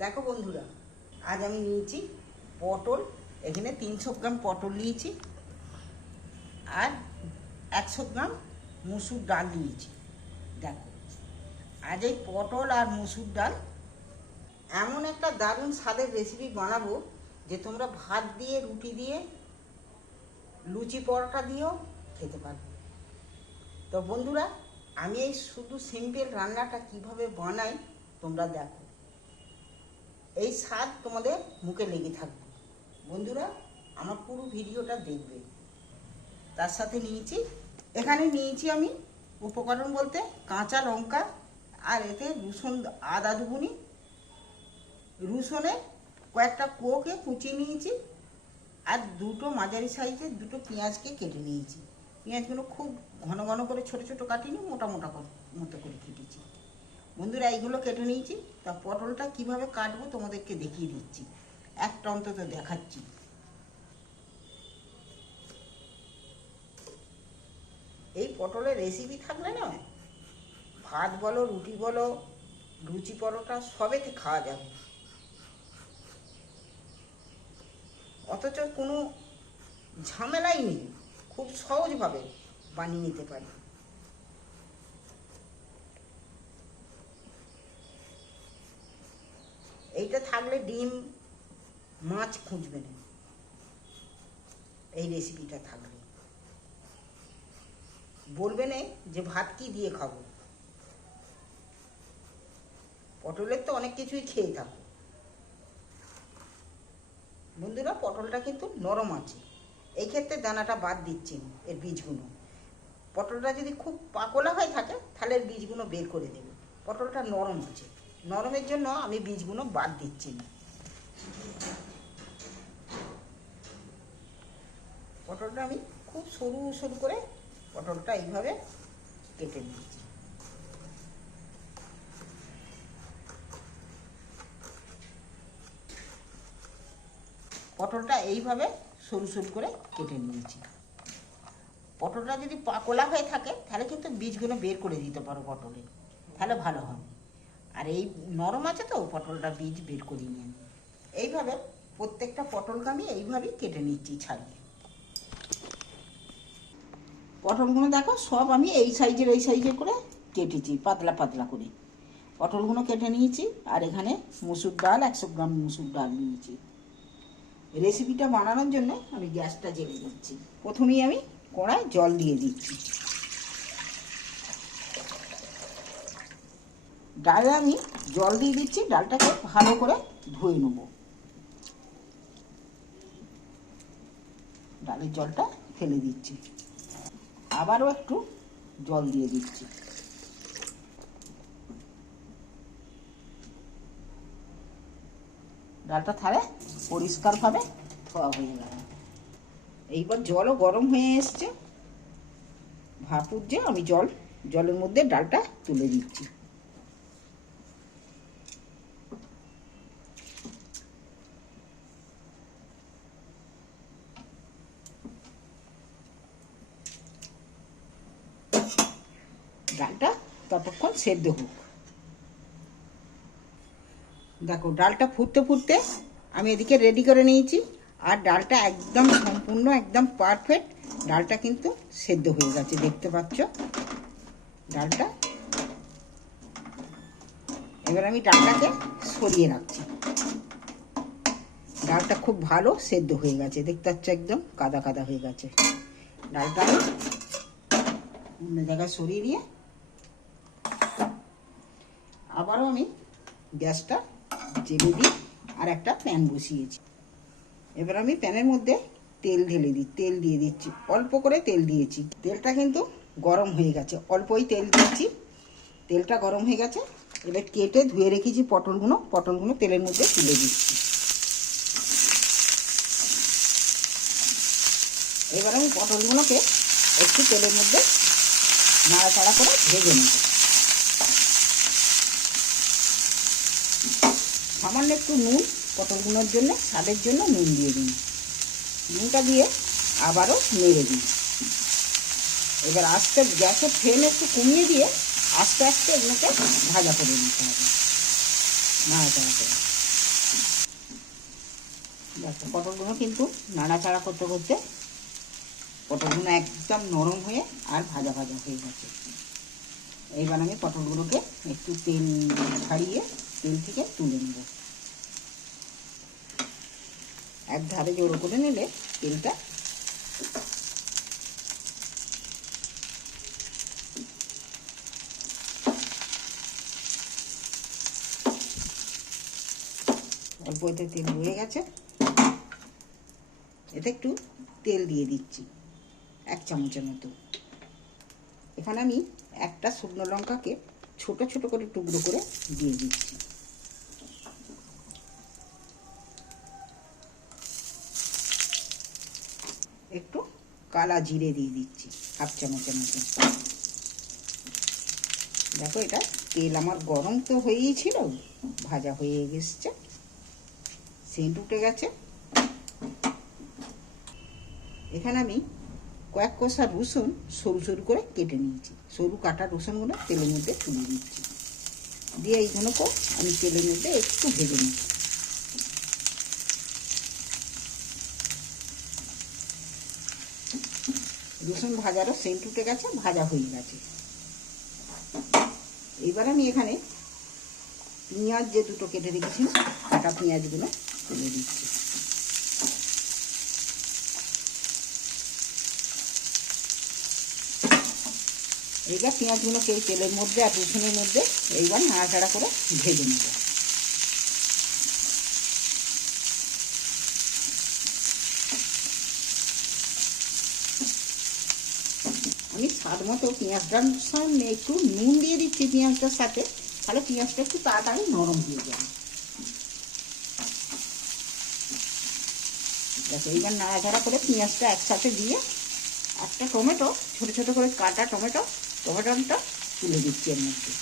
দেখো বন্ধুরা, আজ আমি নিয়েছি পটল, এখানে তিনশো গ্রাম পটল নিয়েছি আর একশো গ্রাম মুসুর ডাল নিয়েছি। দেখো, আজ এই পটল আর মুসুর ডাল এমন একটা দারুণ স্বাদের রেসিপি বানাবো যে তোমরা ভাত দিয়ে, রুটি দিয়ে, লুচি পরোটা দিয়েও খেতে পারবে। তো বন্ধুরা, আমি এই শুধু সিম্পল রান্নাটা কীভাবে বানাই তোমরা দেখো। এই স্বাদ তোমাদের মুখে লেগে থাকবে। বন্ধুরা, আমার পুরো ভিডিওটা দেখবে। তার সাথে নিয়েছি, এখানে নিয়েছি আমি উপকরণ বলতে কাঁচা লঙ্কা আর এতে রসুন আদা দুগুনি। রসুনে কয়েকটা কোকে কুচিয়ে নিয়েছি আর দুটো মাঝারি সাইজের দুটো পেঁয়াজকে কেটে নিয়েছি। পেঁয়াজগুলো খুব ঘন ঘন করে ছোট ছোট কাটিনি, মোটা মোটা মতো করে কেটেছি। বন্ধুরা, এইগুলো কেটে নিয়েছি। তা পটলটা কীভাবে কাটবো তোমাদেরকে দেখিয়ে দিচ্ছি। একটা অন্তত দেখাচ্ছি। এই পটলের রেসিপি থাকলে না, ভাত বলো, রুটি বলো, লুচি পরোটা, সবেতে খাওয়া যাবে। অথচ কোনো ঝামেলাই নেই। খুব সহজভাবে বানিয়ে নিতে পারি। এইটা থাকলে ডিম মাছ খুঁজবে না। এই রেসিপিটা থাকলে বলবে না যে ভাত কি দিয়ে খাব। পটলের তো অনেক কিছুই খেয়ে থাকো। বন্ধুরা, পটলটা কিন্তু নরম আছে। এই ক্ষেত্রে দানাটা বাদ দিচ্ছি এর বীজগুলো। পটলটা যদি খুব পাকলা হয়ে থাকে, তাহলে এর বীজগুলো বের করে দেবে। পটলটা নরম আছে। নরমের জন্য আমি বীজগুলো বাদ দিচ্ছি না। পটলটা আমি খুব সরু সরু করে পটলটা এইভাবে কেটে নিয়েছি। পটলটা এইভাবে সরু সরু করে কেটে নিয়েছি। পটলটা যদি পাকলা হয়ে থাকে, তাহলে কিন্তু বীজগুলো বের করে দিতে পারো পটলের তাহলে ভালো হবে আর এই নরম আছে তো, পটলটা বীজ বের করে নিয়ে এইভাবে প্রত্যেকটা পটলকে আমি এইভাবেই কেটে নিচ্ছি ছাড়িয়ে। পটলগুলো দেখো, সব আমি এই সাইজের এই সাইজের করে কেটেছি, পাতলা পাতলা করে। পটলগুলো কেটে নিয়েছি, আর এখানে মুসুর ডাল, একশো গ্রাম মুসুর ডাল নিয়েছি। রেসিপিটা বানানোর জন্য আমি গ্যাসটা জেলে দিচ্ছি। প্রথমেই আমি কড়ায় জল দিয়ে দিচ্ছি। ডালে আমি জল দিয়ে দিচ্ছি, ডালটাকে ভালো করে ধুয়ে নেব। ডালের জলটা ফেলে দিচ্ছি। আবারও একটু জল দিয়ে দিচ্ছি। ডালটা থালে পরিষ্কারভাবে ধোয়া হয়ে গেল। এইবার জলও গরম হয়ে এসছে। ভাপ উঠছে আমি জল, জলের মধ্যে ডালটা তুলে দিচ্ছি ডালটা ততক্ষণ সেদ্ধ হোক। দেখো, ডালটা ফুটতে ফুটতে আমি এদিকে রেডি করে নিয়েছি। আর ডালটা একদম সম্পূর্ণ, একদম পারফেক্ট ডালটা কিন্তু সেদ্ধ হয়ে গেছে, দেখতে পাচ্ছ? ডালটা। এবার আমি ডালটাকে সরিয়ে রাখছি। ডালটা খুব ভালো সেদ্ধ হয়ে গেছে, দেখতে পাচ্ছ? একদম কাদা কাদা হয়ে গেছে। ডালটা অন্য জায়গায় সরিয়ে দিয়ে আবারও আমি গ্যাসটা জেলে দিই আর একটা প্যান বসিয়েছি। এবার আমি প্যানের মধ্যে তেল ঢেলে দিই, তেল দিয়ে দিচ্ছি, অল্প করে তেল দিয়েছি। তেলটা কিন্তু গরম হয়ে গেছে, অল্পই তেল দিয়েছি। তেলটা গরম হয়ে গেছে, এবার কেটে ধুয়ে রেখেছি পটলগুলো পটলগুলো তেলের মধ্যে তুলে দিচ্ছি। এবার আমি পটলগুলোকে একটু তেলের মধ্যে নাড়াচাড়া করে ভেজে নেব। সামান্য একটু নুন পটলগুলোর জন্য, স্বাদের জন্য নুন দিয়ে দিন। নুনটা দিয়ে আবারও নেড়ে দিন। এবার আস্তে, গ্যাসের ফ্লেম একটু কমিয়ে দিয়ে আস্তে আস্তে এগুলোকে ভাজা করে নিতে হবে। নাড়াচাড়া করে। দেখো পটলগুলো কিন্তু নাড়াচাড়া করতে করতে পটলগুলো একদম নরম হয়ে আর ভাজা ভাজা হয়ে গেছে। এইবার আমি পটলগুলোকে একটু তেল ছাড়িয়ে তেল থেকে তুলে নেব। এক ধারে জোড়ো করে নিলে তেলটা অল্প তেল রয়ে গেছে। এতে একটু তেল দিয়ে দিচ্ছি, এক চামচের মতো। এখানে আমি একটা শুকনো লঙ্কাকে ছোট ছোট করে টুকরো করে দিয়ে দিচ্ছি। একটু কালা জিরে দিয়ে দিচ্ছি, হাফ চামচের মতো। দেখো এটা তেল আমার গরম তো হয়েই ছিল, ভাজা হয়ে গেছে সেন্ট উঠে গেছে। এখানে আমি কয়েক কষা রসুন সরু সরু করে কেটে নিয়েছি। সরু কাটা রসুনগুলো তেলের মধ্যে তুলে দিচ্ছি দিয়ে এইগুলোকেও আমি তেলের মধ্যে একটু ভেজে নিচ্ছি। রসুন ভাজারও সেন্ট উঠে গেছে, ভাজা হয়ে গেছে। এবার আমি এখানে পেঁয়াজ যে দুটো কেটে রেখেছি, কাটা পেঁয়াজগুলো তুলে দিচ্ছি এইবার পেঁয়াজগুলোকে এই তেলের মধ্যে আর রসুনের মধ্যে এইবার নাড়াচাড়া করে ভেজে নেব। আমি স্বাদ মতো পেঁয়াজটার সামনে একটু নুন দিয়ে দিচ্ছি পেঁয়াজটার সাথে, তাহলে পেঁয়াজটা একটু তাড়াতাড়ি নরম হয়ে যাবে। দেখো, এইবার নাড়াচাড়া করে পেঁয়াজটা একসাথে দিয়ে একটা টমেটো, ছোট ছোট করে কাটা টমেটো টমেটোটা তুলে দিচ্ছি এর মধ্যে।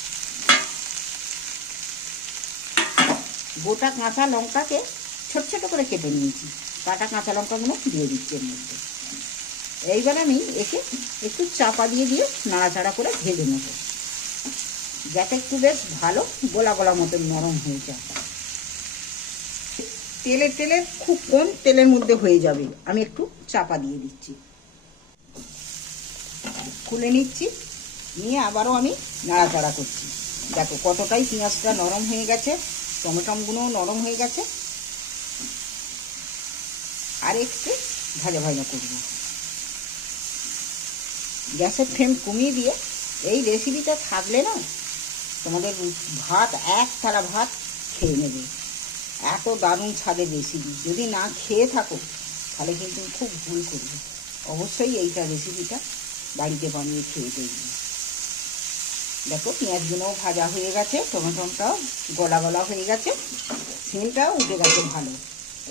গোটা কাঁচা লঙ্কাকে ছোট ছোট করে কেটে নিয়েছি। কাটা কাঁচা লঙ্কাগুলো দিয়ে দিচ্ছি এর মধ্যে। এইবার আমি একে একটু চাপা দিয়ে দিয়ে নাড়াচাড়া করে ভেজে নেব। যাতে একটু বেশ ভালো গোলা গোলা মতো নরম হয়ে যায়। তেলের তেলে খুব কম তেলের মধ্যে হয়ে যাবে। আমি একটু চাপা দিয়ে দিচ্ছি। খুলে নিচ্ছি। নিয়ে আবারও আমি নাড়াচাড়া করছি। দেখো কতটাই পেঁয়াজটা নরম হয়ে গেছে টমেটমগুলোও নরম হয়ে গেছে। আর একটু ভাজা ভাজা করব। গ্যাসের ফ্লেম কমিয়ে দিয়ে এই রেসিপিটা থাকলে না তোমাদের ভাত, এক থালা ভাত খেয়ে নেবে। এত দারুণ স্বাদের রেসিপি। যদি না খেয়ে থাকো, তাহলে কিন্তু খুব ভুল করবে। অবশ্যই এইটা রেসিপিটা বাড়িতে বানিয়ে খেয়ে দেখবে। দেখো পেঁয়াজগুলোও ভাজা হয়ে গেছে, টমেটোটাও গলা গলা হয়ে গেছে সেলটাও উঠে গেছে ভালো।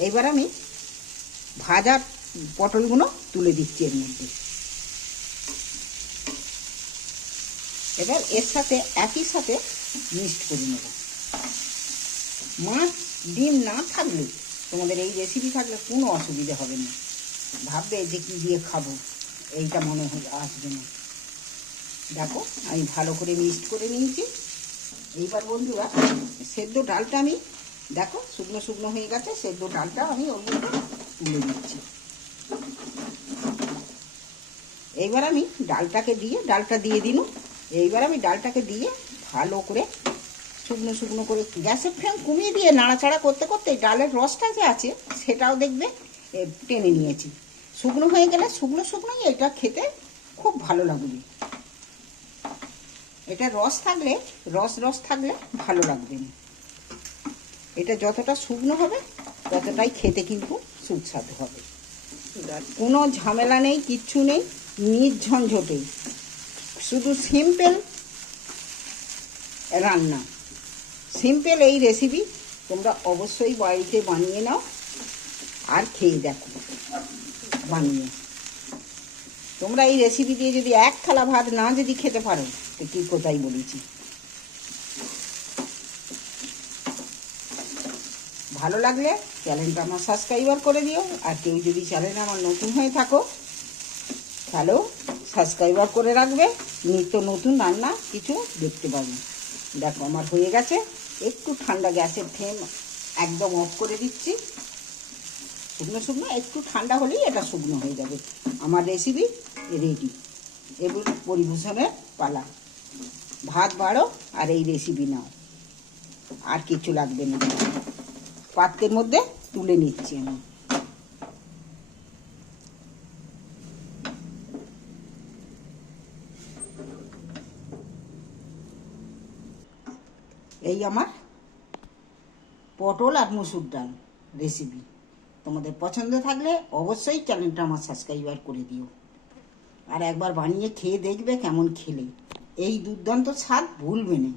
এইবার আমি ভাজা পটলগুলো তুলে দিচ্ছি এর মধ্যে। এবার এর সাথে একই সাথে মিক্সড করে নেব। মাছ ডিম না থাকলে তোমাদের এই রেসিপি থাকলে কোনো অসুবিধা হবে না। ভাববে যে কী দিয়ে খাব, এইটা মনে হয় আসবে না। দেখো, আমি ভালো করে মিক্সড করে নিয়েছি। এইবার বন্ধুরা, সেদ্ধ ডালটা আমি, দেখো, শুকনো শুকনো হয়ে গেছে, সেদ্ধ ডালটা আমি ওর মধ্যে তুলে দিচ্ছি এইবার আমি ডালটাকে দিয়ে, ডালটা দিয়ে দিন। এইবার আমি ডালটাকে দিয়ে ভালো করে শুকনো শুকনো করে, গ্যাসের ফ্লেম কমিয়ে দিয়ে নাড়াচাড়া করতে করতে ডালের রসটা যে আছে, সেটাও দেখবে টেনে নিয়েছি। শুকনো হয়ে গেলে শুকনো শুকনোই এটা খেতে খুব ভালো লাগবে। এটা রস থাকলে, রস রস থাকলে ভালো লাগবে না। এটা যতটা শুকনো হবে, ততটাই খেতে কিন্তু সুস্বাদু হবে। কোনো ঝামেলা নেই, কিচ্ছু নেই নির্ঝঞ্ঝটে শুধু সিম্পল রান্না। সিম্পল এই রেসিপি তোমরা অবশ্যই বাড়িতে বানিয়ে নাও আর খেয়ে দেখো। বানিয়ে। তোমরা এই রেসিপি দিয়ে যদি এক থালা ভাত না যদি খেতে পারো তো কি কোথায় বলেছি? ভালো লাগলে চ্যানেলটা আমার সাবস্ক্রাইবার করে দিও, আর কেউ যদি চ্যানেল আমার নতুন হয়ে থাকো তাহলেও সাবস্ক্রাইবার করে রাখবে, নিত্য নতুন রান্না কিছু দেখতে পাবে। দেখো, আমার হয়ে গেছে, একটু ঠান্ডা গ্যাসের ফ্লেম একদম অফ করে দিচ্ছি। শুকনো শুকনো, একটু ঠান্ডা হলেই এটা শুকনো হয়ে যাবে। আমার রেসিপি রেডি এবার পরিবেশনের পালা। ভাত বাড়ো আর এই রেসিপি নাও। আর কিছু লাগবে না। পাত্রের মধ্যে তুলে নিচ্ছি আমি। এই আমার পটল আর মুসুর ডাল রেসিপি তোমাদের পছন্দ থাকলে অবশ্যই চ্যানেলটা আমার সাবস্ক্রাইবার করে দিও। আর একবার বানিয়ে খেয়ে দেখবে কেমন খেলে। এই দুর্দান্ত স্বাদ ভুলবে না।